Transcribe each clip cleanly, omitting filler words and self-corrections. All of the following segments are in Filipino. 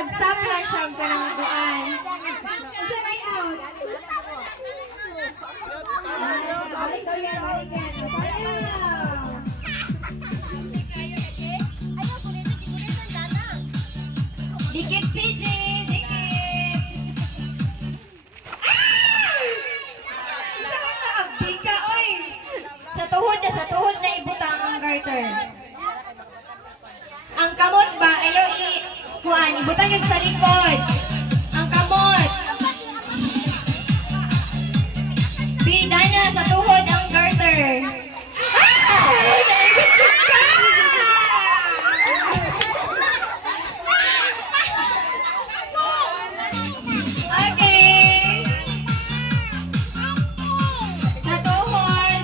nag-stop lang siya ka ng kuan. Isa may out. Balik daw yan, balik yan. Dikit CJ, dikit. Isa ka kaabdi ka, oy. Sa tuhod na ibutang ang garter. Ang kamot ba, kuan, ibutang yung sa likod. Ang kamot. Bida na sa tuhod ang garter. Naibit yun ka! Okay. Sa tuhod.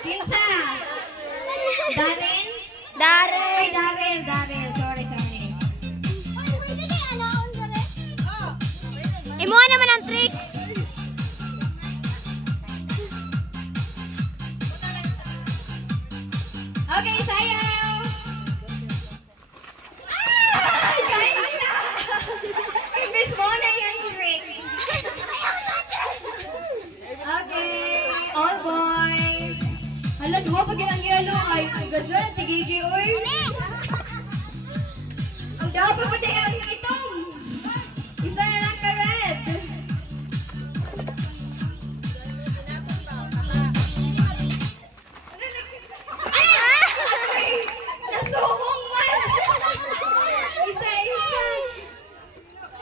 Kinsa? Darren? Ay, Darren. Sorry. Imuha naman ang trick. Okay, sayaw! Kaya! Imbis mo na yung trick. Okay, all boys. Hala, suha pag ang yellow ay gasa, tigigi, uy. Ang dapat pa tayo ang itom. Isa na lang ka red. Ay! Nasuhong man! Isa.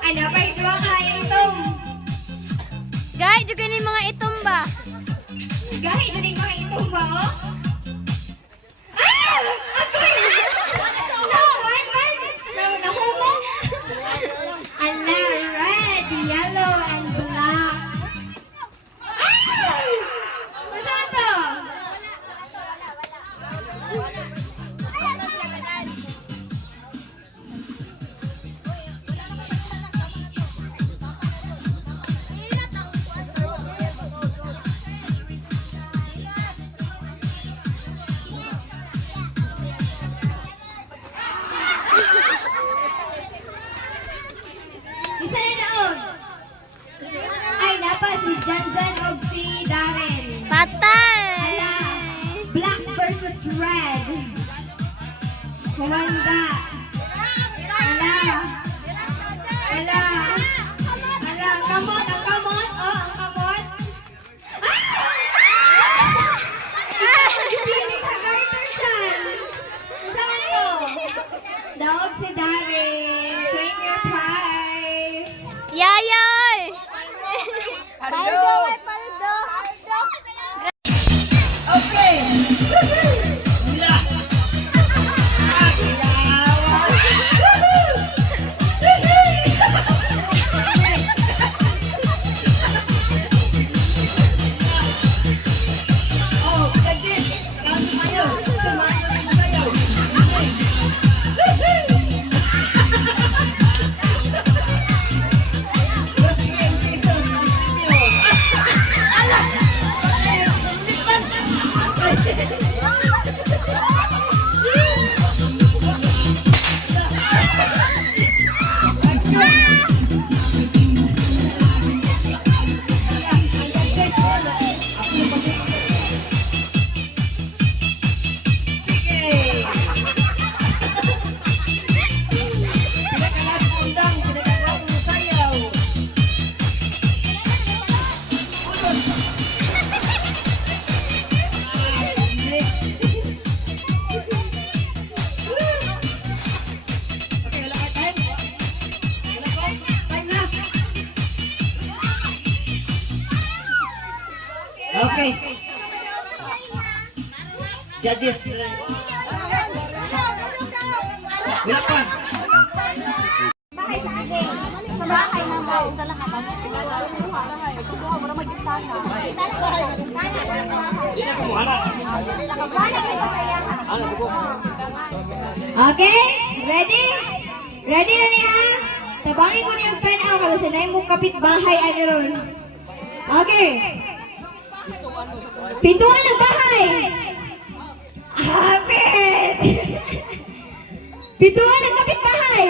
Ano pa ito ang kaya itom? Guys, juga ni mga itom ba? Gahit na mga itom ba, oh? Ah! Ako'y! Nakuan man! Nahumong! Ala, red, yellow, and black. Ah! Wala to? Isa na daog. Ay, dapat si Janjan o si Darren. Patay! Ala, black versus red. Kumanda. Ala. Ang kamot. Oh, ang kamot. Pili ka garter dyan. Isa man ito. Daog si Darren. Claim your prize. Yayoy! Paldo! Okay. Judges. Wala pa. Bahay sa akin. Sa bahay na daw. Sa lahat. Okay? Ready? Ready na niya? Tabangin ko niyang tanaw kasi na yung kapitbahay ano ron. Okay. Pintuan ng bahay. Hapit! Pintuan ng kapitbahay.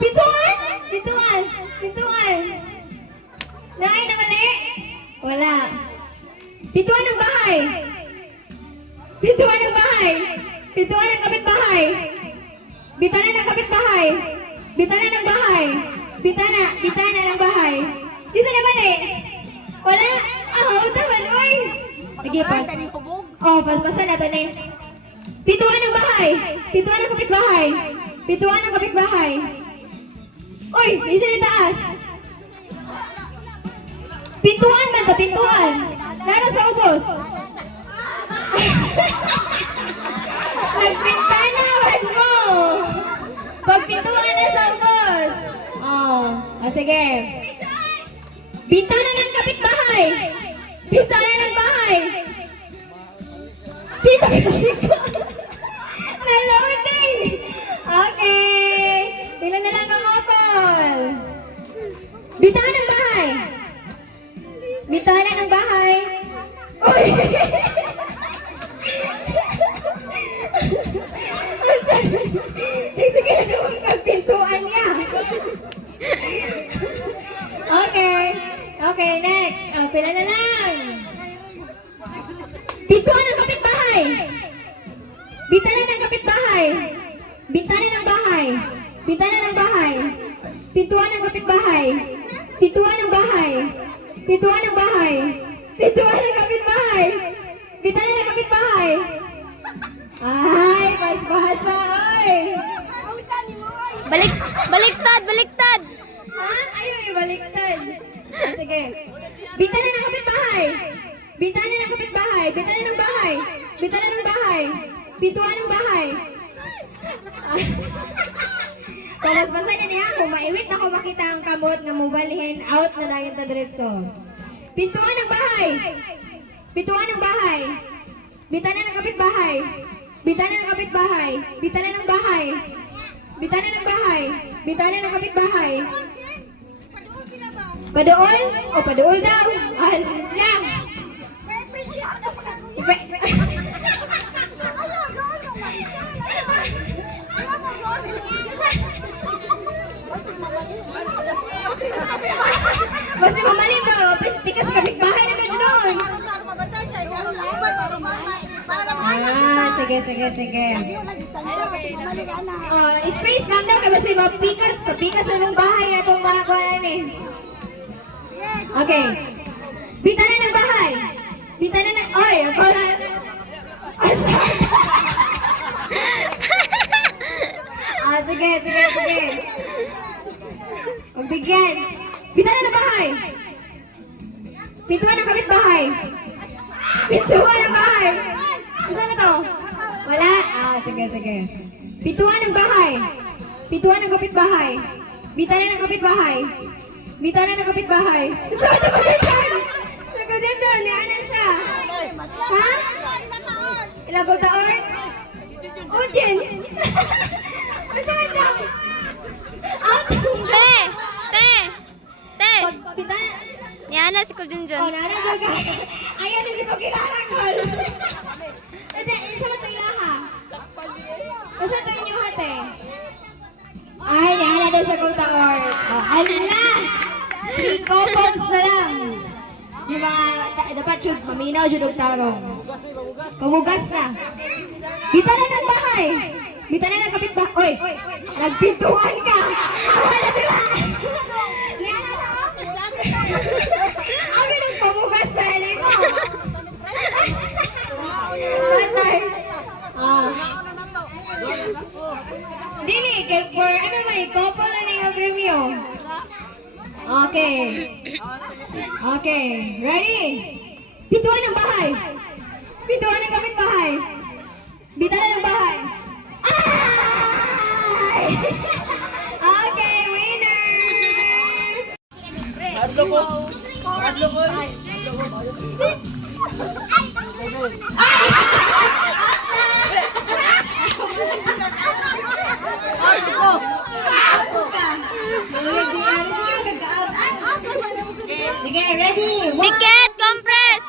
Pintuan? Pintuan. Pintuan. Naay na mali? Wala. Pintuan ng bahay. Pintuan ng bahay. Pintuan ng kapitbahay. Bitana ng kapitbahay. Bitana ng bahay. Bitana. Bitana ng bahay. Dito na mali. Wala. Ah, taman, oy. Sige, pas. Oh, pas-pasan na to na yun. Pintuan ng bahay. Pintuan ng kapitbahay. Pintuan ng kapitbahay. Uy, dito na taas. Pintuan man to, pintuan. Nano sa ubos. Nagpintanawan mo. Pagpintuan na sa ubos. Oh, sige. Bintana ng kapitbahay. Bintana ng bahay. Naloading. Okay. Bilang na lang ang opol. Bintana ng bahay. Bintana ng bahay. Uy! Sige na naman kagpintuan niya. Okay. Okay, next. Pila na lang. Pintuan ng kapitbahay. Bintana ng kapitbahay. Bintana ng bahay. Bintana ng bahay. Pintuan ng kapitbahay. Pintuan ng bahay. Pintuan ng bahay. Pintuan ng kapitbahay. Bintana ng kapitbahay. Ay, mas-basa, oy. Baliktad, baliktad. Ha? Ayaw, ibaliktad. Sige. Bintana ng kapitbahay. Bintana ng kapitbahay. Bintana ng bahay. Bintana ng bahay. Pintuan ng bahay. Palas-basa na niya ako. Maiwit na ko makita ang kamot nga mobalhin out na daging ta diretso. Pintuan ng bahay. Pintuan ng bahay. Bintana ng kapitbahay. Bintana ng kapitbahay. Bintana ng bahay. Bintana ng bahay. Bintana ng kapitbahay. Padool? O padool daw? Ala! Basta mamalin daw. Pikas kapitbahay naman doon. Sige. Space lang daw kasi mapikas. Pikas na ng bahay na itong mga kuwanan eh. Okay. Bintana ng bahay. Bintana ng... Oy, ako na... Sige. Magbigyan. Bintana ng bahay. Pintuan ng kapitbahay. Pintuan ng bahay. Saan na to? Wala? Sige. Pintuan ng bahay. Pintuan ng kapitbahay. Bintana ng kapitbahay. Bintana ng kapitbahay. Saan na ba dyan? Saan dyan? Ano siya? Ha? Ilang taon? Audience. Saan daw? Te. Bintana. Yan na si Kuljunjun. Nana juga. Ayan din ko kilala ko. Ate, isa ba 'to ilaha? Basta 'to inyo hate. Ay, yana din sa kong taor. Ala! 3 couples na lang. Di ba, dapat jud maminaw jud og tarong. Pamugas na. Bitana ng bahay. Bitana ng kapitbahay. Oy, nagpintuan ka. Awa na diba? Yana na ako. Abi nang pamugas sa halin mo. Patay. Dili, kay for ano man, couple na nga premyo. Okay. Okay, ready? Pintuan ng bahay. Pintuan ng kapitbahay. Bitana ng bahay. Ay! Okay, winner! Sige, ready? Ticket, compress!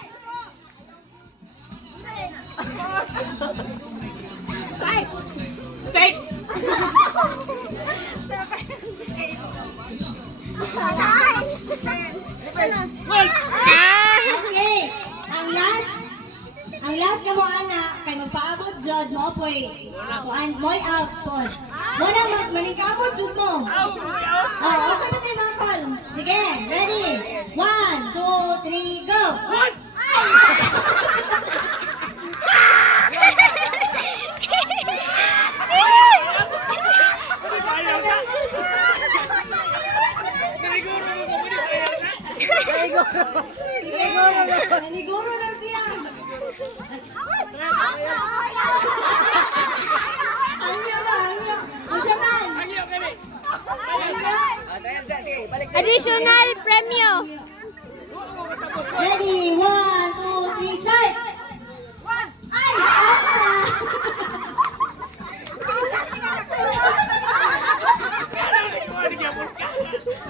Ah! Okay. Ang last ka mo, ana, kay magpaabot jud mo poy. Moy out pod. Mo na maningkamot jud mo. Oh, okay ba tayo mga call? Sige, ready? 1, 2, 3, go! Naniguro na siya. Angyo ba? Angyo. Unsa man? Additional premyo. Ready? 1, 2, 3, start! Ay! Out na!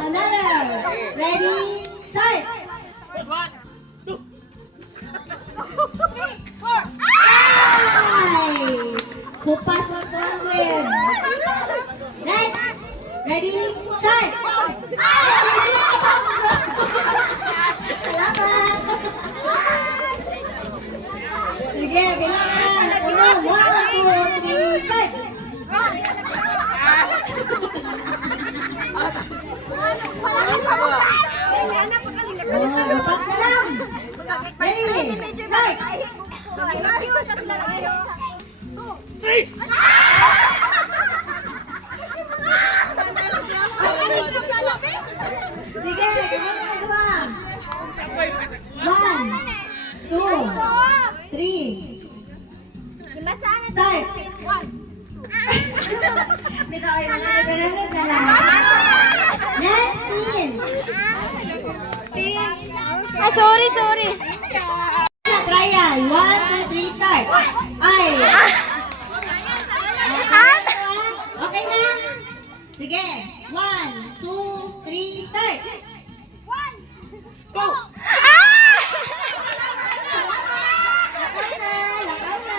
Another! Ready? Start! Ay! Kupas na rin. Next! Ready? Start! Ay! Salamat! Sige, bilangan. 1, 2, 3, start! Oh, dapat na lang. Ready? Start! Sige, kami na magawa. 1, 2, 3. Start! Dito ay mananag na lang. Next team! Ah, sorry. Trial. 1, 2, 3, start. Ay! Okay na? Sige. 1, 2, 3, start. Go! Lakaw na.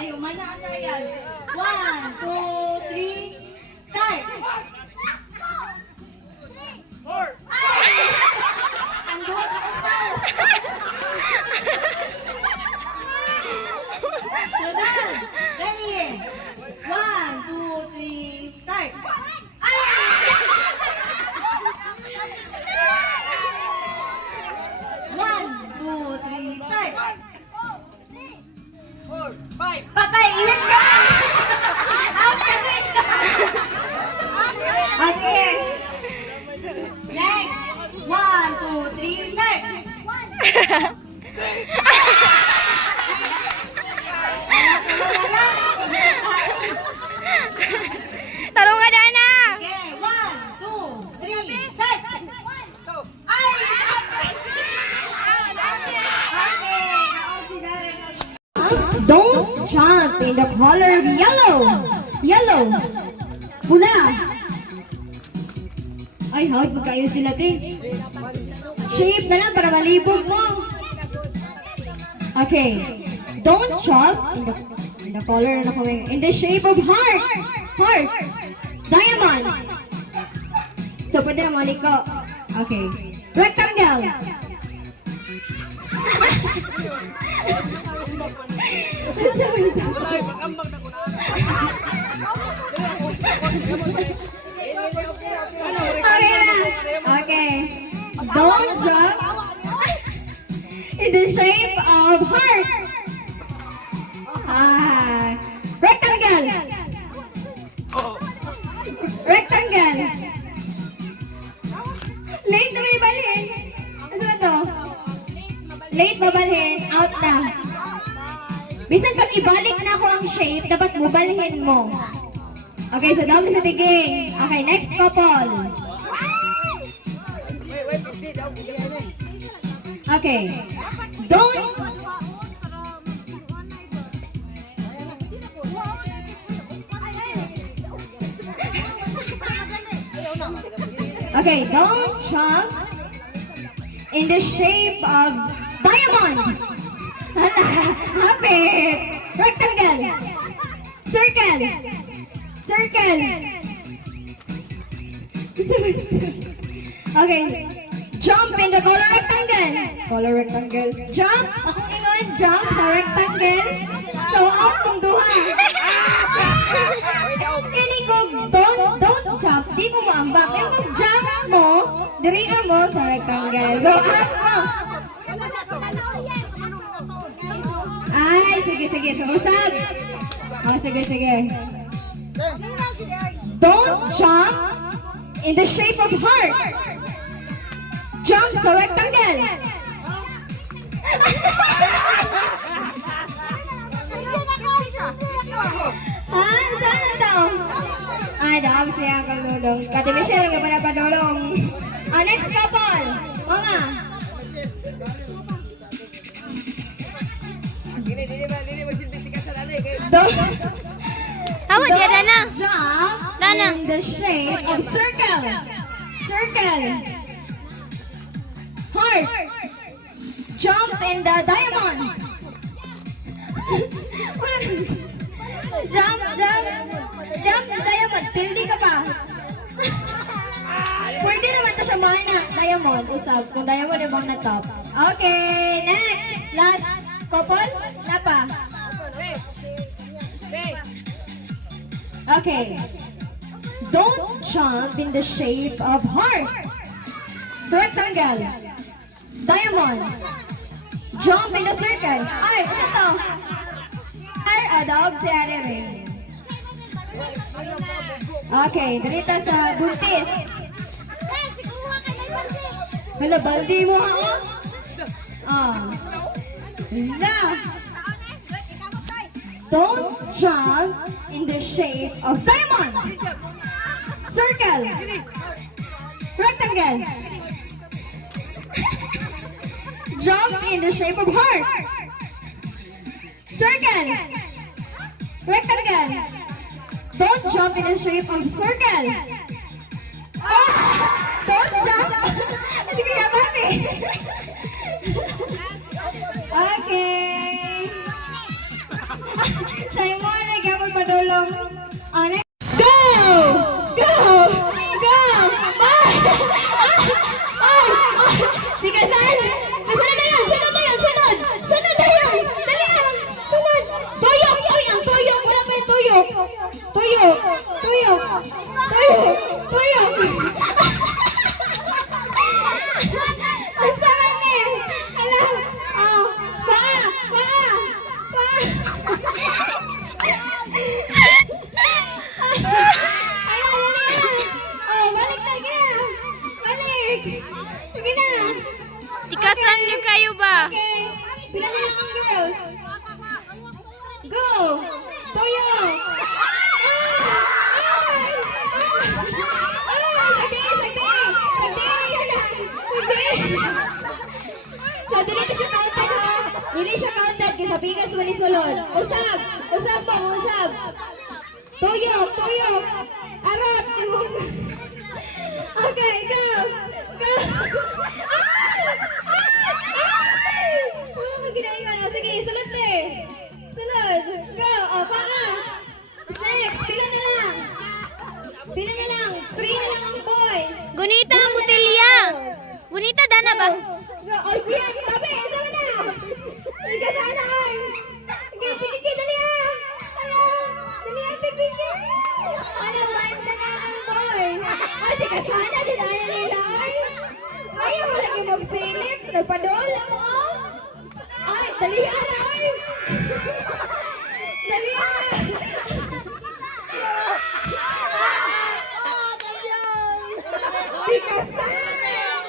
Ay, umana ang trial. 1, 2, 3, start. Ay! Ang duwa ka ito. Sunod. Ready? 1, 2, 3, start. Ay! 1, 2, 3, start. Patay, init ka! Out ka, guys! Ah, sige. Next. 1, 2, 3, start. Tarong ka na! Okay, 1, 2, 3, start. Ay! Okay, naog si Darren. Don't jump in the color yellow. Yellow. Pula. Ay, hawag mo kayo sila, te. Shape na lang para malibog mo. Okay. Don't jump in the color na kami. In the shape of heart. Heart. Diamond. So, pwede na maliko. Okay. Rectangle. Okay na. Okay. Don't jump in the shape of heart. Rectangle. Rectangle. late mabalhin, out na. Bisan pag ibalik na ako ang shape, dapat mubalhin mo. Okay, so dog sa tiging. Okay, next couple. Okay. Don't. Okay, don't jump in the shape of diamond. Hapit. Rectangle. Circle. Circle. Okay. Jump in the color rectangle. Color rectangle. Jump. Akong ingon, jump sa rectangle. So, out kong duha. Kini ko, don't jump. Di mo maambak. Yung kung jump mo, dirihan mo sa rectangle. So, out mo. Ay, sige. So, usap. Oh, sige. Don't jump in the shape of heart. Jump sa rectangle. Ha? Saan ang tao? Ay, dahil siya ang kalulong. Kati Michelle, ang gaba na padulong. Next couple. Mga. Tawa dia Dana. Jump Dana. in the shape of circle. Circle. Heart. Jump in the diamond. Jump the diamond. Pildi ka pa. Pwede naman to siya mana. Diamond. Usap. Kung diamond yung na top. Okay. Next. Last couple. Napa. Okay. Don't jump in the shape of heart. Rectangle. Diamond. Jump in the circle. Ay, ano to? Dog si Arere. Okay, dito sa buntis. Hala, baldi mo ha, oh? Don't jump in the shape of diamond. Circle. Rectangle. Jump in the shape of heart. Circle. Rectangle. Don't jump in the shape of circle. Don't jump. Hindi kaya mami. Okay. Sa'yo mo na gamot padulong. Next. Go! Sige, saan? Sunod na yun! Sunod na yun! Dali lang! Sunod! Tuyok! Wala pa yung tuyok! Tuyok! Ang saman niya! Hala! Paa! Balik na! Balik! Sige na! Ikasan niyo kayo ba? Okay. Bilang lang ang girls. Go! Toyo! So, dili siya counted ha. Dili siya counted kasi bigas mo ni sulod. Usab! Toyo! Arap! Okay, go! Sige, sunod eh. Sunod. Go. Paa. Next. Pila na lang. 3 na lang ang boys. Gunita ang butilya. Gunita Dana ba? Go. Oy, kuya. Tabi. Sama na. Sige, sana. Sige, dali ha. Dali ha, sige. Ano, band na lang ang boys. Ay, sige, sana. Dinaya nila. Ayaw mo lagi mag-Philip. Nagpadola mo. Ay, dalihan na, ay! Dalihan na! Bikasan!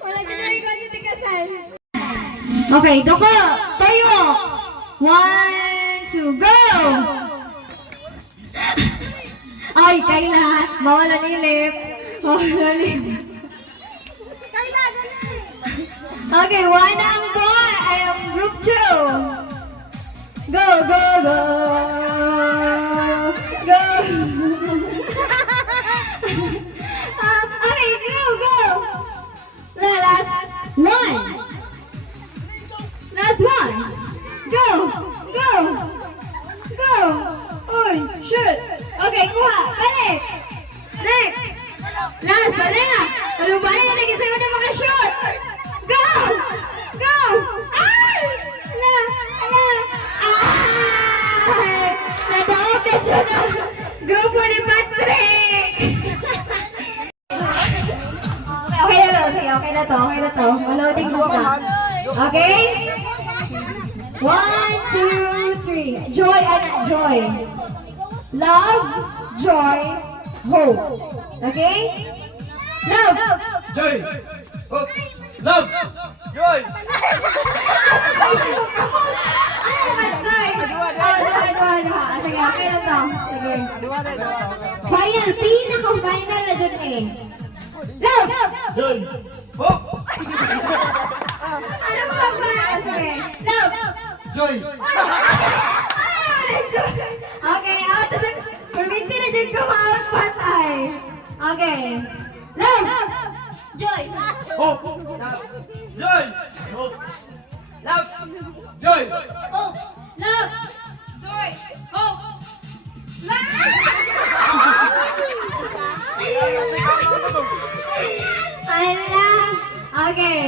Wala ka na ikaw dito kasal. Okay, doko. Tayo. 1, 2, go! Ay, Kayla. Mawala ni lip. Mawala ni lip. Okay, one ang boy. I am group 2. Go, go, go. Go. Okay, go, go. Last one. Last one. Go, go, go. Uy, shoot. Okay, kuha. Balik. Next. Last, wala. Ano ba na nalagay sa'yo na mga shoot? Go! Go! Ay! Ala! Ala! Ay! Nadaog na siya na grupo ni Patrick! Okay na to. Sige, okay na to. Okay na to. Maloading group na. Okay? 1, 2, 3. Joy, Joy. Love, joy, hope. Okay? Love! Joy! Hope! Love! Joy! Sige, okay na to. Sige. Final, pinaka-final na dun eh. Love! Joy! Hope! Ano ba ba? Sige. Love! Joy! Okay, out. Permiti na dyan ko ma-output ay. Okay. Love! Joy! Hope! Joy! Hope! Love! Joy! Hope! Love! Joy! Hope! Ala! Okay.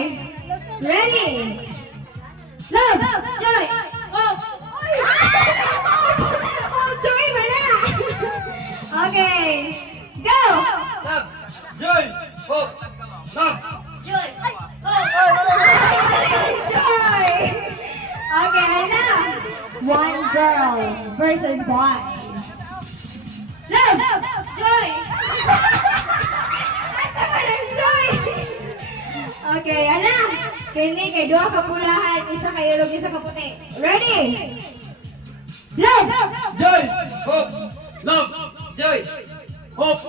Ready? Love! Joy! Hope! Oh, joy ba na? Okay. Go! Love! Joy! Hope! Love! Joy! Joy! Okay, Ala. One girl versus boy. Love! Joy! Asa ng joy? Okay, Ala. Kini kay dua ka pulahan, isa kay ilog, isa ka puti. Ready? Love! Joy! Hope! Love! Joy! Hope!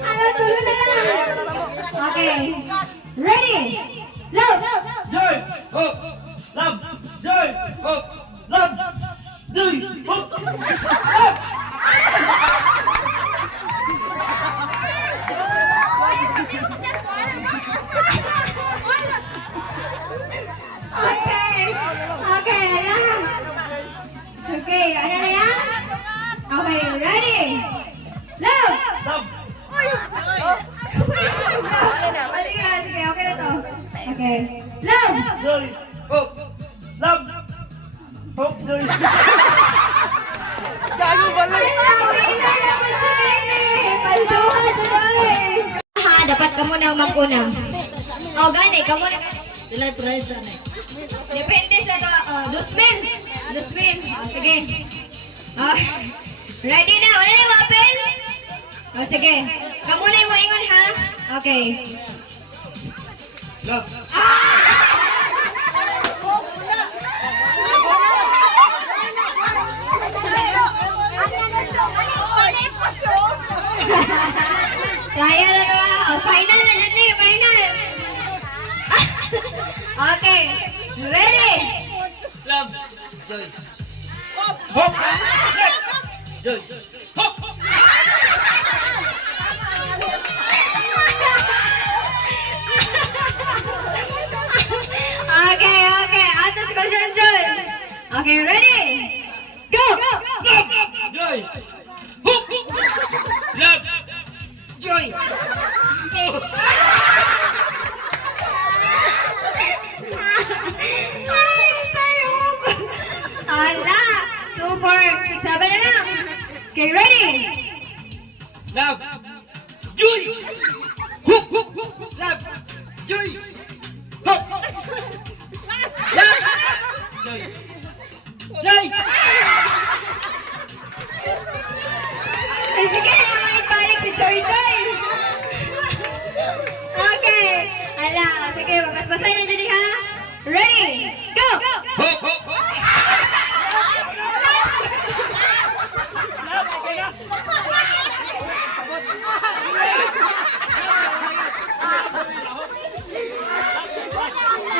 Ano, tuloy na lang. Okay. Ready? Love! Joy! Hope! Love! Joy! Hope! Love! Joy! Hope! Love! Okay. Okay, Ala. Okay, ano na yan? Okay, ready? Love! Love! Sige, okay na to. Okay. Love! Joy! Hope! Love! Hope! Joy! Gago balik! Ha, dapat kamu na mag-una. O, gani, kamu na. Ilay price na Depende sa dusmin. Dusmin. O, sige. Ready na? Wala na yung open? O, sige. Kamu na yung ingon, ha? Okay. Love! Kaya na ba? O, final na dyan eh, final. Okay. Ready? Love! Joy! Hope! Joy! Hope! Okay, okay. Atas ko dyan. Okay, ready? Go! Joy! Hope! Love! Joy! Ala! 2, 4, 6, 7 na lang. Okay, ready? Love! Joy! Hope! Love! Joy! Hope! Love! Joy! Joy! Sige, balik si Joy Joy. Okay. Ala, sige, magbasbasay na dyan ha. Ready, go! Hop, hop, hop.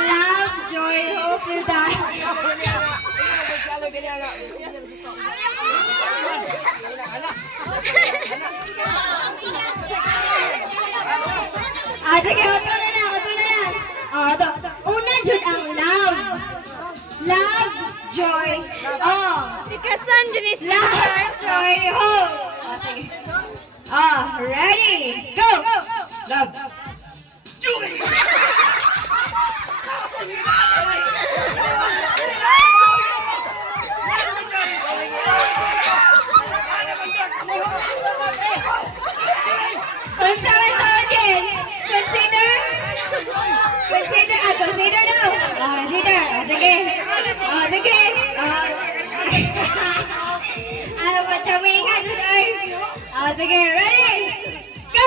Love, joy, hope you die. Sige, otro na lang, otro na lang. Ito. Una dyan ang love. Love, joy, Ikasan dyan is love, joy, hope. Sige. Ready, go! Love. Joy. Unsa man sa din? Consider? Consider daw. Consider. Sige. Sige. Alam mo, chamingan. Sige, ready? Go!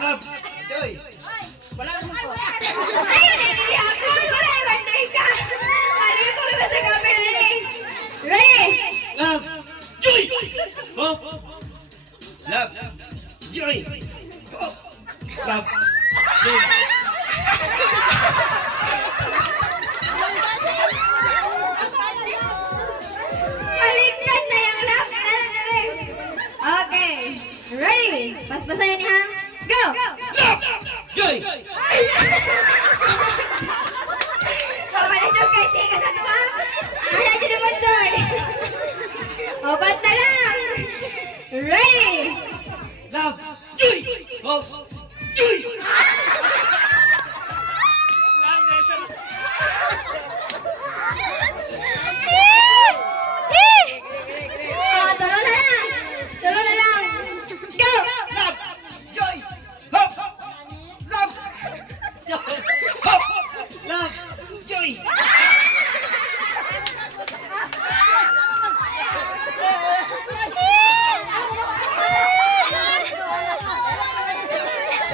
Love. Joy. Ayun, hindi ako. Wala naman na ka. Ano ko ba sa camera ni? Ready? Love. Joy. Hope. Love. Joy. Hope. Love. Joy. Baliktad na yung love. Okay. Ready? Basbasahin niya. Go! Love. Joy. Pamalas yung kati ka sa tuwa. Ano dyan naman, Joy? Obat na lang. Ready? Love. Joy. Hope. Joy. Tulo na lang. Tulo na lang. Go! Love. Joy. Hope. Love. Joy. Hope. Love. Joy.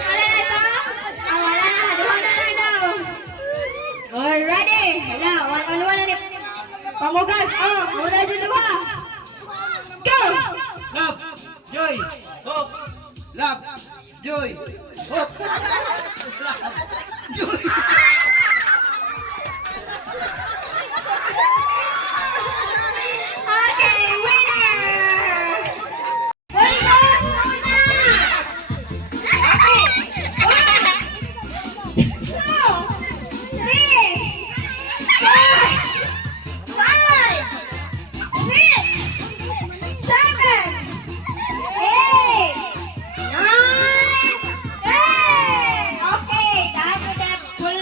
Wala na ito? Wala na. Duha na lang daw. Alrighty. Hala, one on one na ni Pamugas. Wala dyan duha. Go! Love. Joy. Hope. Love. Joy. Hope. Love. Joy. Okay, winner! Pamugas muna! Okay. 1, 2, 3, 4, 5, 6, 7, 8, 9, 10! Okay, that's the full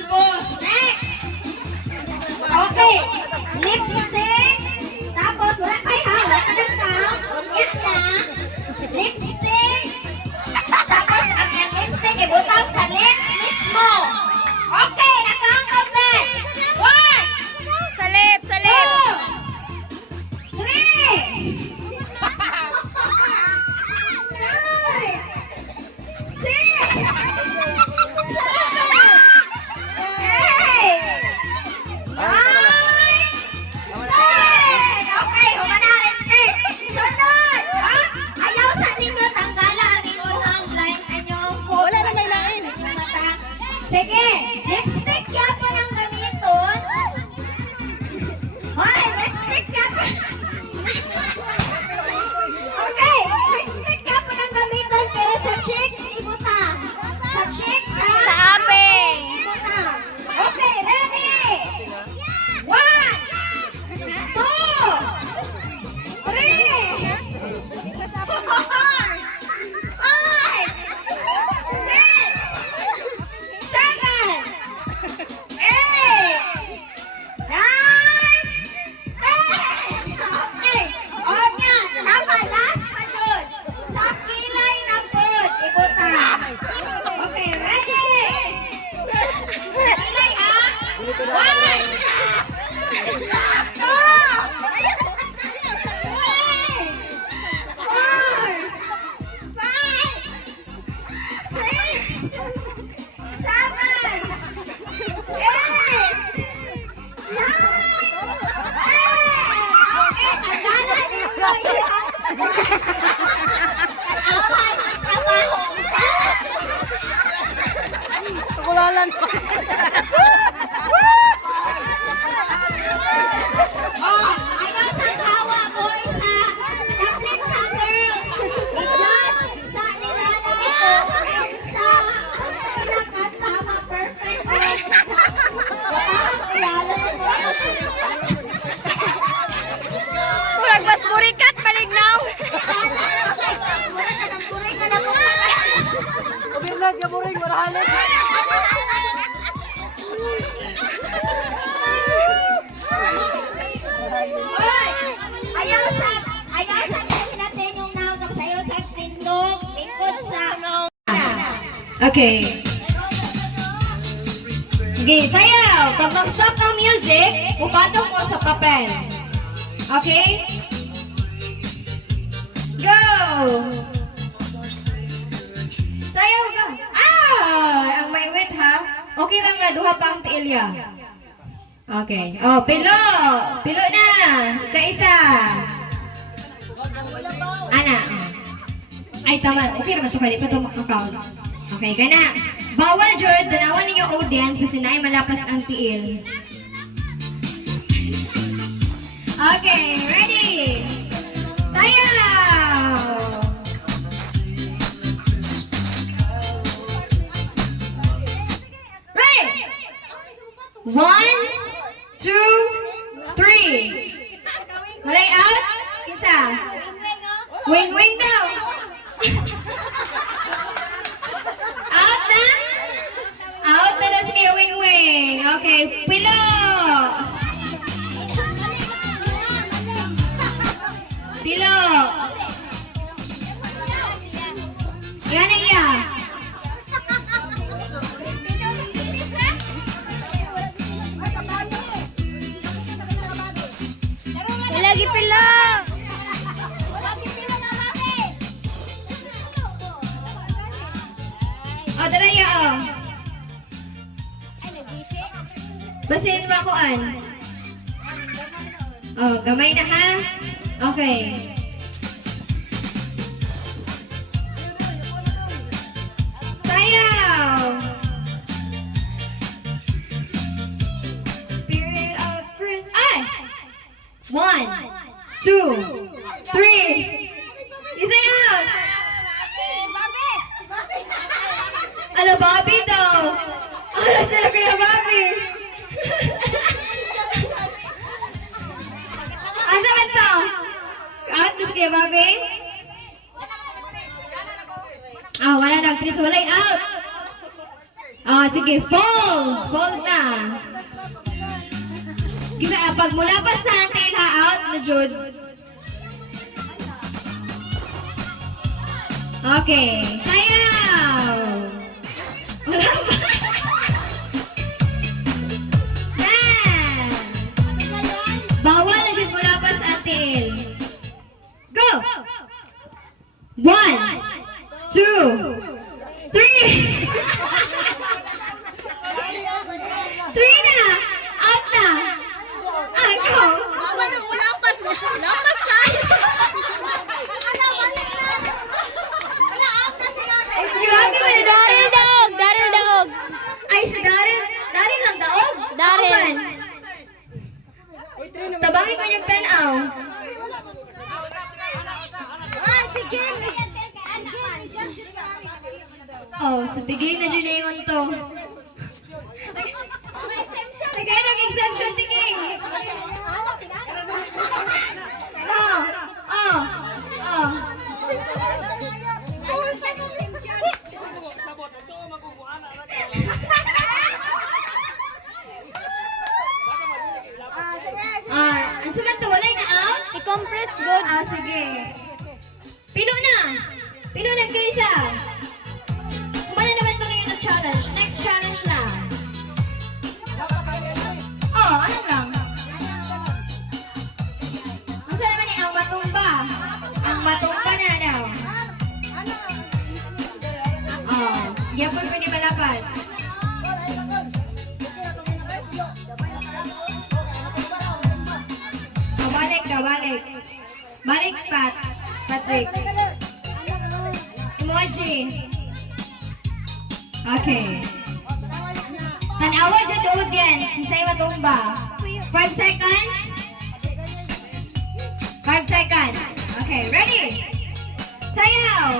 Hoy! Ayaw sa kasi natin yung naunok sa iyo sa tindog, lingkod sa... Okay. Okay, sayaw! Pag mag-stop ng music, upatong mo sa papel. Okay? Go! Sayaw ka! Ah! Ang may wit ha? Okay lang na, duha pang tiilya. Okay. Oh, pilo! Pilo na! Kaisa! Ana. Ay, tama. Okay naman sa pwede pa ito makakount. Okay, ka na. Bawal, George. Danawan ninyo audience kasi naay malapas ang tiil. Okay, ready? Sayaw! Ready? 1, 2, 3. Walay out? Kinsa? Wing-wing daw. Out na? Out na daw sige wing-wing. Okay, pilo. Pilo. Yan na iya. Lagi pila. O, dala iya o. Basin mo akoan. O, gamay na ha. Okay. Sayaw! Spirit of Christ. Ay! 1, 2, 3. Isay out! Ano, Bobby daw? Ano sila kaya Bobby? Asa man to? Out na kaya Bobby? Ah, wala na. Tris, walay out. Ah, sige, fold. Fold na. Kisa, pag mula pa sa akin, ha, out na, Jude. Okay. Sayaw! Wala pa. Yan. Bawal na siya mula pa sa atin. Go! 1, 2, 3. 3 na! Out na! Ah, go! Grabe ba na Daryl daog, Daryl daog. Ay, si Daryl. Daryl lang daog? Daryl. Ako man. Tabangin ko yung tanaw. Oh, so tigay na dyan na yung to. Tagay nag-exemption tigay. Oh, oh, oh. Ang sulat to, walay na out? I-compress good. Ah, sige. Pilo na! Pilo na kaysa! Kumana naman ito ngayon ng challenge. Next challenge na. Oh, ano lang? Ang saan naman ang matumba? Ang matumba na daw. Oh, yapon ko ni malapas. Oh, balik ka, balik. Balik, Patrick. Emoji. Okay. Tanawa dyan the audience. Sa'yo matumba. 5 seconds. 5 seconds. Okay, ready? Sayaw!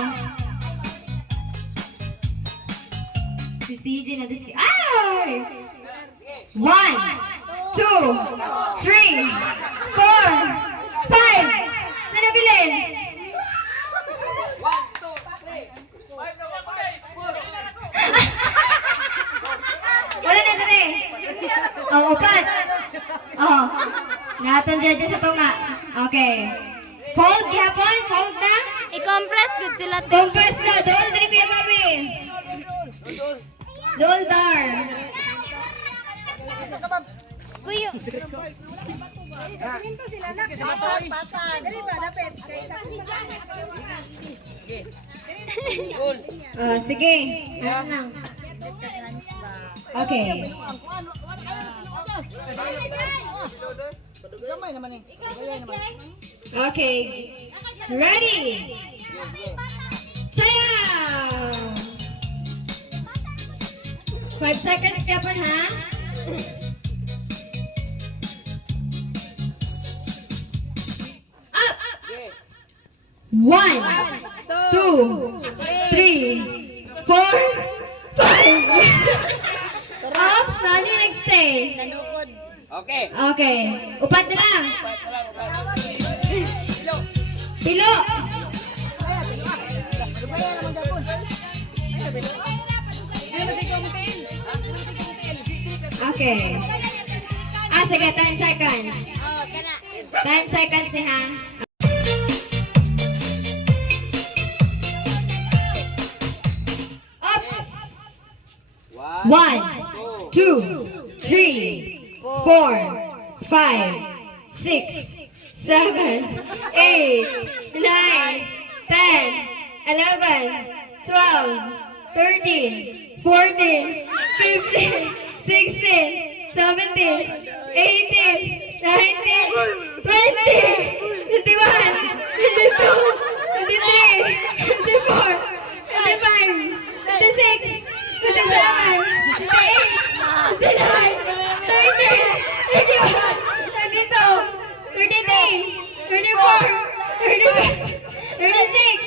Si CJ na diski. Ay! 1, 2, 3, 4, 5. Saan nabilin? Oh, upat. Oh. Natong judges sa tunga. Okay. Fold gihapon, fold na. I-compress good sila to. Compress na, dol diri Kuya Bobby. Dol dar. Kuyo. Sige. Ano lang. Okay. Okay. Ready? Sayaw! 5 seconds ka pa, ha? Up! 1, 2, 3, 4, 5. Ops, saan yung next day? Nanukod. Okay. Okay. Upat na lang. Pilo. Okay. Sige, 10 seconds. 10 seconds ni ha. Oops. 1, 2, 3, 4, 5, 6, 7, 8, 9, 10, 11, 12, 13, 14, 15, 16, 17, 18, 19, 20, 21, 22, 23, 24, 25, 26, 27, 28, 29, 30, 31, 32, 33, 34, 35, 36,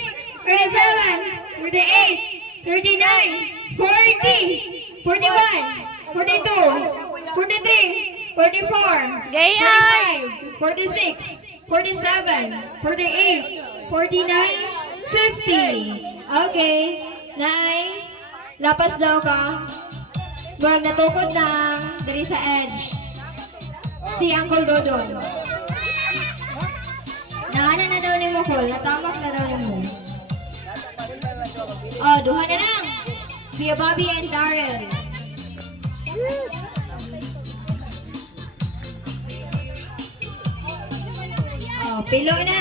37, 38, 39, 40, 41, 42, 43, 44, Gayaan! 45, 46, 47, 48, 49, 50. Okay. Nay, lapas daw ka. Murag natukod lang dari sa edge. Si Uncle Dodon. Naana na daw ni mo, Col. Natamak na daw ni mo. Oh, duha na lang. Kuya Bobby and Darrell. Oh, pilo na.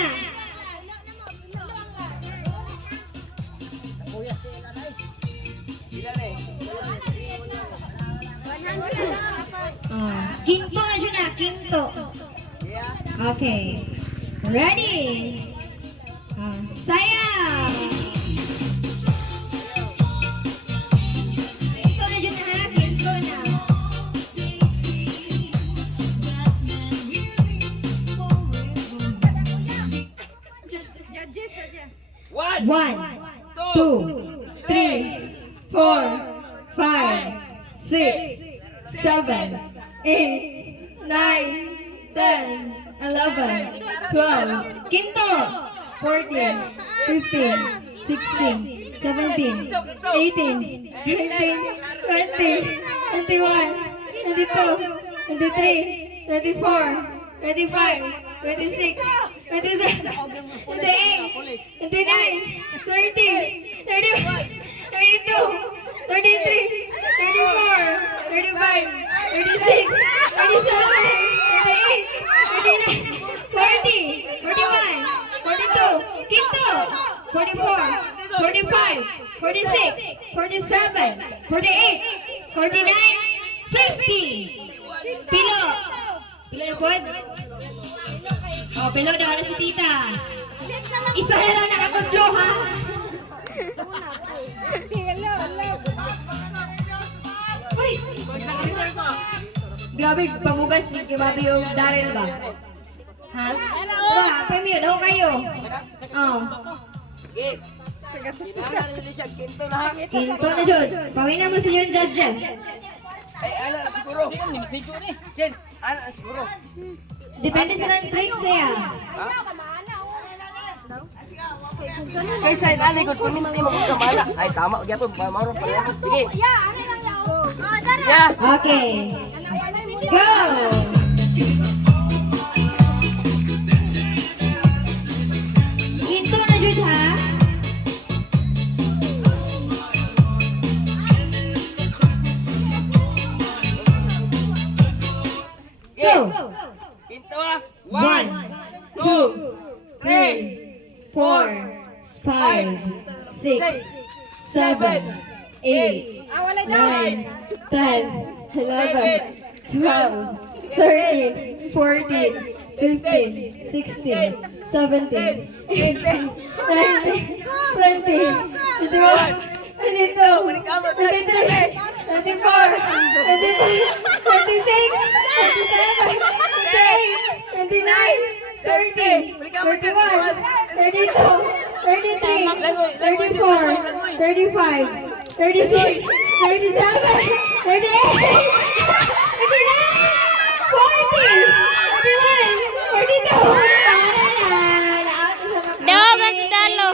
Oh, kinto na siya na, kinto. Okay. Ready? Sayaw! Kinto na siya na, kinto na. One, 2, 3, 4, 5, 6, 7, 8, 9, 10, 11, 12, Quinto, 14, 15, 16, 17, 18, 19, 20, 21, 22, 23, 24, 25, 26, 27, 28, 29, 30, 31, 32, 33, 34, 35, 36, 37, 38, 39, 40, 41, 42, Quinto, 44, 45, 46, 47, 48, 49, 50. Pilo. Pilo na po. Oh, pilo daw na si tita. Isa na lang nakatutlo, ha? Uy! Grabe, pamugas grabe yung Daryl ba? Ha? Tara, premio daw kayo. Oh. Kinto na dyan. Pawin na mo sa yung judges. Depende sila ng tricks siya. Kay sa ani ko kunin mo mo kamala. Ay tama gyapon maro pa. Sige. Ya. Okay. Ito na jud ha. Go. Pinto ah. 1, 2, 3, 4, 5, 6, 7, 8, 9, 10, 11, 12, 13, 14, 15, 16, 17, 18, 19, 20, 21, 22, 23, 24, 25, 26, 27, 28, 29, 30, 31, 32, 33, 34, 35, 36, 37, 38, 39, 40, 41, 42. Para na. Naauto sa makapit. Dawagan si Dalo.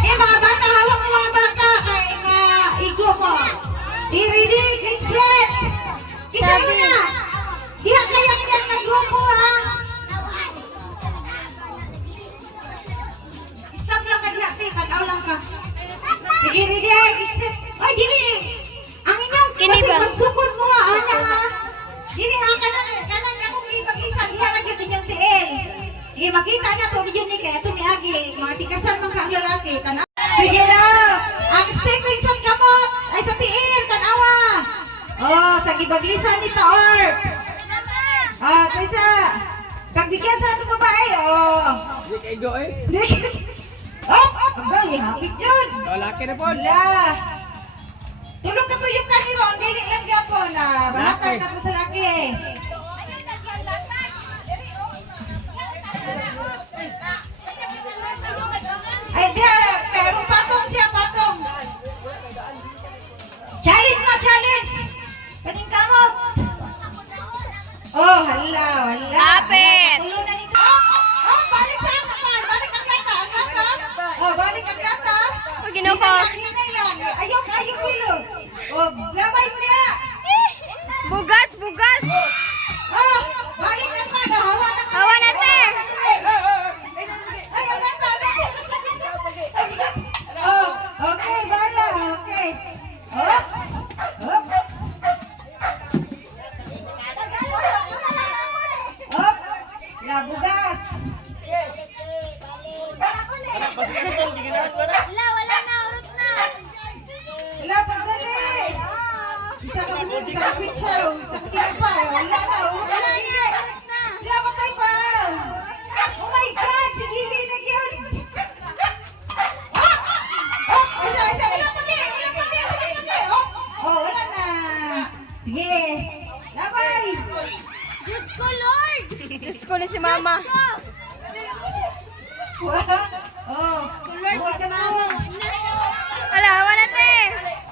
Eh, mga bata, hawak mo mga bata kay igo mo. DVD, kickset. Kita mo na. Diha kayak yan nag-grupo ha. Stop lang ka diha, te. Tanaw lang ka. Sige, ready, kickset. Ay, dili. Ang inyong Kini kasi ba? magsukod mo ha, ana ha. Dili ha, kanan akong ibag-isa. Diha na gyud inyong tiil. Sige, makita na to yun ni kaya ito ni Agi. Mga tikasan mga kang lalaki. Tanaw. Sige na. Ang stepping sa kamot ay sa tiil. Tanawa. Oh, sa gibaglisan ni Taor. Ah, ito isa. Kagbigyan sa itong babae. Oh. Di kay do eh. Oh, abay, hapit yun. Lalaki na po. Wala. Tulog ka tuyok ka ni Ron. Dili lang gapon. Bahatag na to sa laki eh. Ay, diha, pero patong siya, patong. Challenge na, challenge. Kaning kamot. Oh, hala, hala. Lapit. Tulo na nito. Oh, balik sa akin. Balik ang lata, ang lata. Oh, balik ang lata. Pag ginuko. Hinay lang. Ayok, hilo. Oh, labay mo niya. Bugas, bugas. Oh, balik ang lata. Hawa na ka. Hawa na, te. Ay, ang lata. Oh, okay, bala. Okay. Oops. Oops. Hop! Labugas! Wala, wala na. Urot na. Wala, pagdali! Isa ka gusto, isa ka pitsaw, isa ka tinapay. Wala na, wala gili. Wala pa tayo pa. Oh my God! Si Gili na yun! Oh! Oh! Isa! Wala pagi! Oh, wala na! Sige! Labay! Diyos ko, Lord. Diyos ko na si Mama. Oh! Lord, si Mama. Wala, hawa na, te.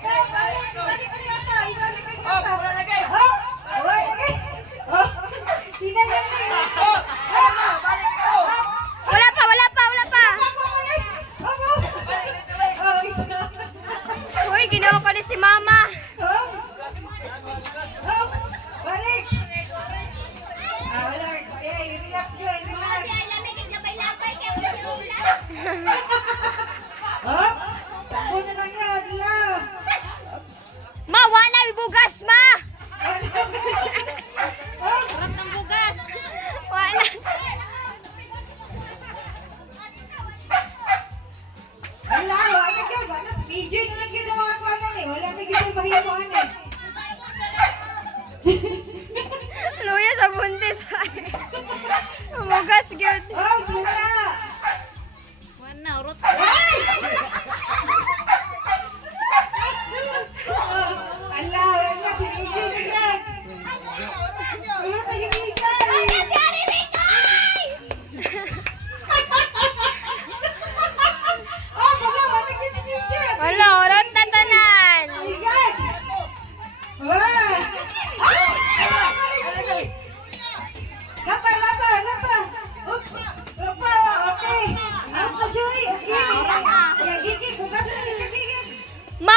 Ibalik ang lata! Ibalik ang lata! Oh! Wala lagi! Oh! Tinanong na yun! Wala pa, wala pa, wala pa. Uy, ginawa ko na si Mama. Balik! Wala. Relax yun. Relax. Oops! Sakbo na lang yan. Love.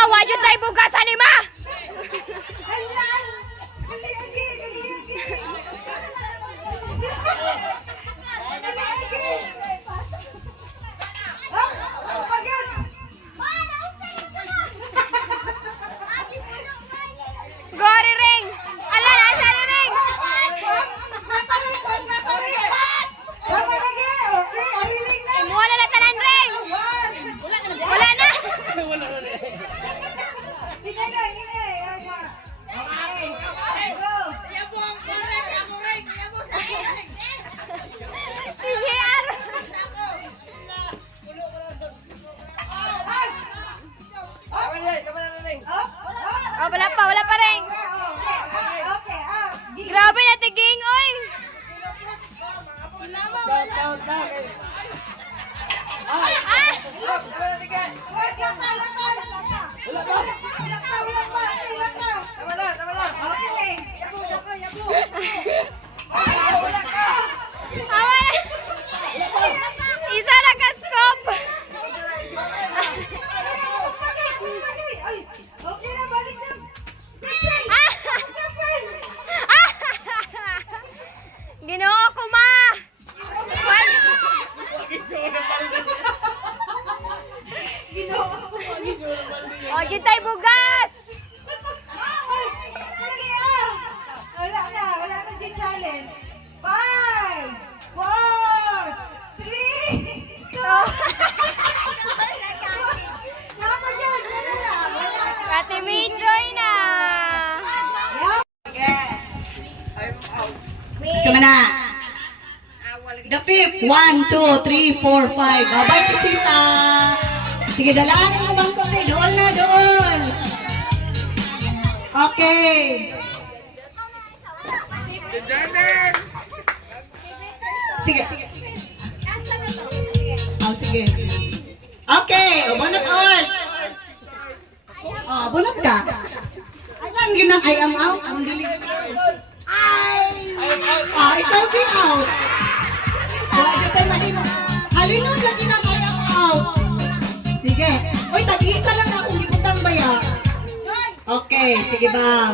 wadyo tayo bugasan ni ma! Hala! Gali lagi! Gali lagi! Gali lagi! Oh! Pagyan! Gori ring! Ala, nasa ni ring! Tama lagi! Okay, ariling na! Imuha na tanan ring! Wala na! Hinay na, hinay! Okay, go! PGR! Oh, wala pa ring! Grabe na tiging, oy! Awa na! Isa na ka scope! Okay na, balik na. Ginoo ko ma! O, gitay bugas! Wala na di challenge. 5, 4, 3, go! Tama yan, wala na. Kati Midjoy na! Sama na. The fifth. 1, 2, 3, 4, 5. Babay kisita. Sige, dalaanin mo bang konti. Doon na, doon. Okay. Sige. Oh, sige. Okay. O, bunot on. Oh, bunot ka. Alam yun ang I am out. Ang galing. Ah, ikaw di out. Wala ka tayo mahimo. Halinod lagi na I am out. Sige. Uy, tag-isa lang akong giputang baya. Okay, sige ba.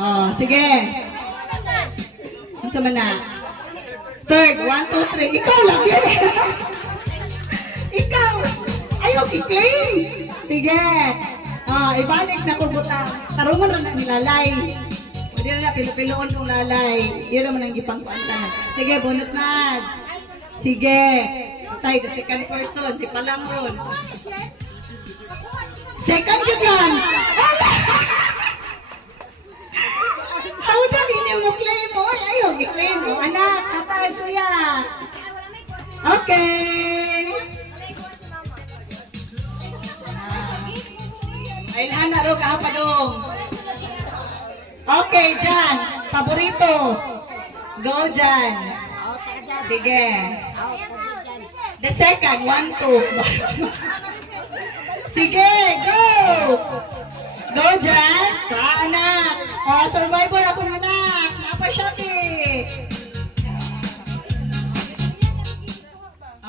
Oh, sige. Ano man na? Third, 1, 2, 3. Ikaw lagi. Ikaw. Ayaw, i-claim. Sige. Ah, ibalik na ko buta. Tarungan rin na nilalay. Pwede na pilupiloon kong lalay. Yun naman ang gipangkuantan. Sige, bunot na. Sige. Patay, the second person. Si Palamron. Second yun yan. How did hindi mo claim mo? Ayaw, i-claim mo. Anak, katay kuya. Okay. Ay, lahan na ro kahapadong. Okay, Jan. Paborito. Go, Jan. Sige. The second, 1, 2. Sige, go. Go, Jan. Anak. Oh, survivor ako anak. Napasyabi.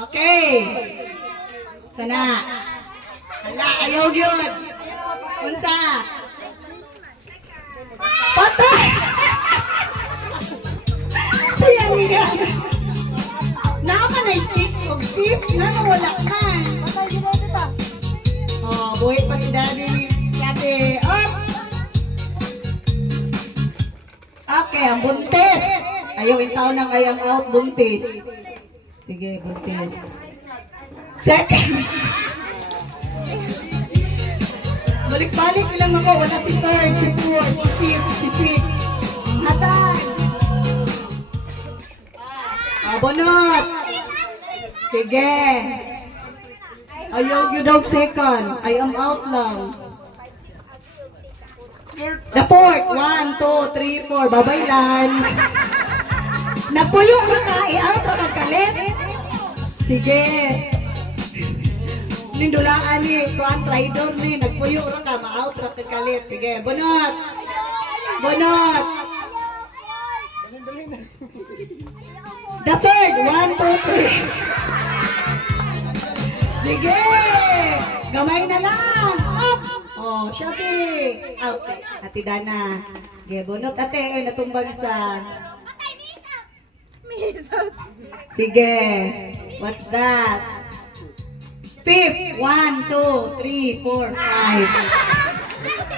Okay. Sana. Hala, ayaw yun. Unsa? Patay! Sayang niya. Naman ay 6 o 5 na nawala man. Oh, buhay pa si Daddy. Sabi, up! Okay, ang buntis. Ayaw yung tao ng I am out, buntis. Sige, buntis. Second. Balik-balik lang ako. Wala si third, si fourth, si fifth, si sixth. Hatay. Bunot. Sige. Ayaw you daw second. I am out lang. The fourth. 1, 2, 3, 4. Babaylan. Napuyo ka ka. I-out ka magkalit. Sige. Nindulaan ni. Kuan traidor ni. Nagpuyo ka. Ma-out ka magkalit. Sige. Bunot. Bunot. The third. 1, 2, 3. Sige! Gamay na lang! Up! Oh, Shopee! Out. Ate Dana. Sige, bunot ate. Oy, natumbag sa... Sige. What's that? Fifth. 1, 2, 3, 4, 5.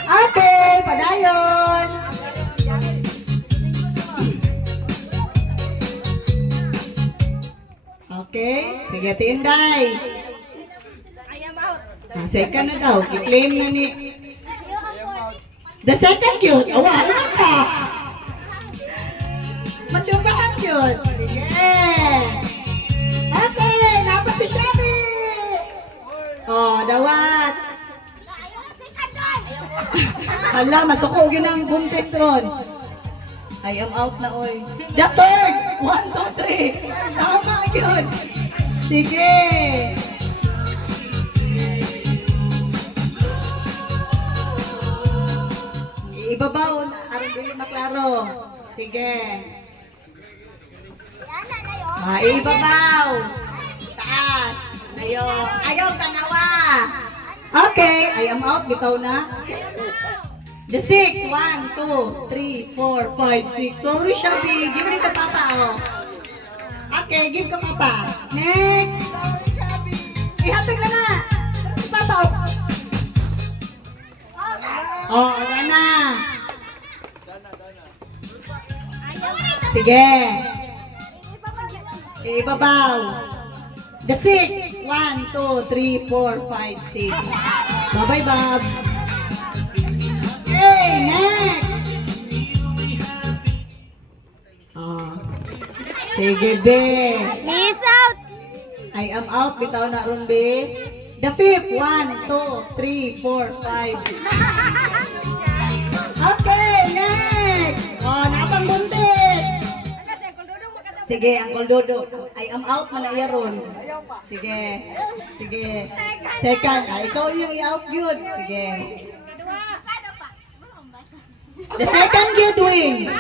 Ate, padayon! Okay? Sige, Tinday. Second na daw. I-claim na ni... The second yun. Awa, ano ka? Masyubahan yun. Sige. Okay, dapat si Shopee. Oh, dawat. Hala, masukog yun ang buntis ron. I am out na, oy. The third! 1, 2, 3. Tama yun. Sige. Ibabaw. Aron doon maklaro. Sige. Ibabaw. Taas. Ayaw, tanawa. Okay, I am out. Bitaw na. The 6, 1, 2, 3, 4, 5, 6. Sorry, Shopee. Give me ka papa, oh. Okay, give ka papa. Next. Ihatag na na. Papa, oh. Oh, wala na. Sige. Ibabaw. The 6, 1, 2, 3, 4, 5, 6. Bye-bye, Bob. Okay, next. Oh. Sige, be. Miss out. I am out. Bitaw na ron, be. The 5th. 1, 2, 3, 4, 5. Okay, next. Oh, napang buntis. Sige, Uncle Dodo. I am out man na iya ron. Sige. Sige. Second. Ikaw yung i-out yun. Sige. The second good win.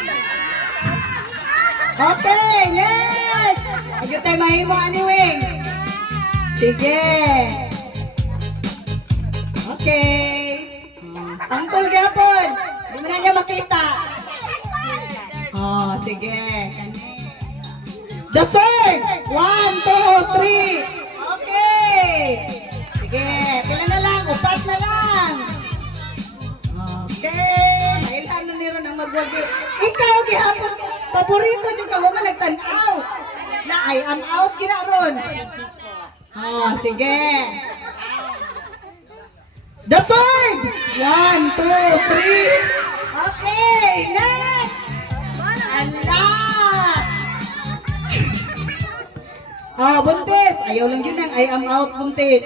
Okay, next. Ayaw tayo mahimo anyway. Sige. Okay. Tangkol gapon. Hindi mo na niya makita. Oh, sige. The third. 1, 2, 3. Okay. Sige. Pila na lang. Upat na lang. Okay. Mailhan na niro ng magwagi. Ikaw, gihapon. Paborito dyan ka. Wala nagtanaw. Na, I am out. Kinaron. Oh, sige. The third. 1, 2, 3. Okay. Next. Ala. Oh, buntis. Ayaw lang yun ang I am out, buntis.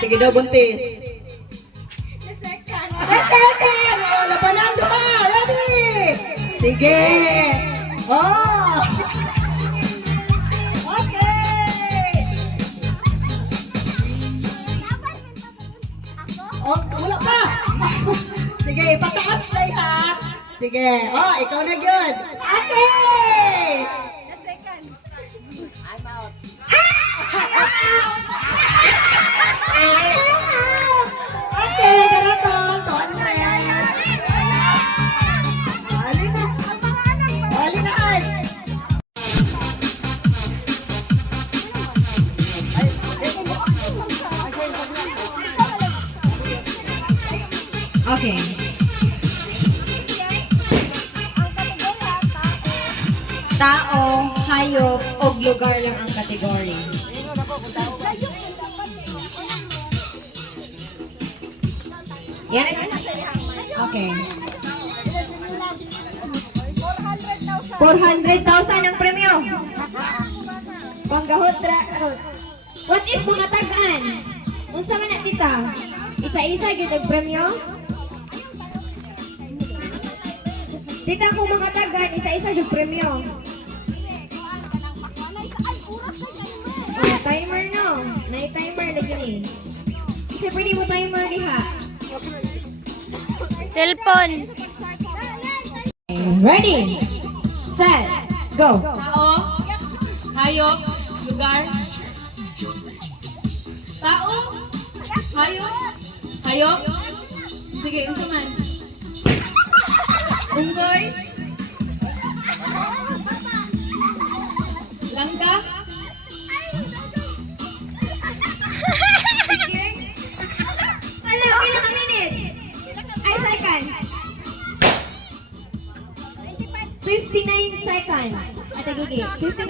Sige daw, buntis. The second. Oh, labanan doon. Ready? Sige. Oh. Okay. Oh, wala pa. Sige, pataas na ha. Sige. Oh, ikaw na good. Okay. Okay, ganaton. Tuan na yan. Bali na. Bali na ay. Okay. Tao, hayop, o lugar lang ang kategory. Yan. Okay. 400,000 ang premyo. Panggahot what if mga tag-an? Unsa man na tita? Isa-isa gyud ang premyo? Tita kung mga tag-an, isa-isa gyud premyo. Oh, timer no. Nay-timer lagi ni. Kasi pwede mo timer diha. Cellphone. Ready, set, go. Tao, hayop, Lugar. Tao. Hayop. Hayop. Sige, isa man. Unggoy. Langka. Sige. Wala, ilang minutes? Ay, seconds. 59 seconds. Ate Gigi, 59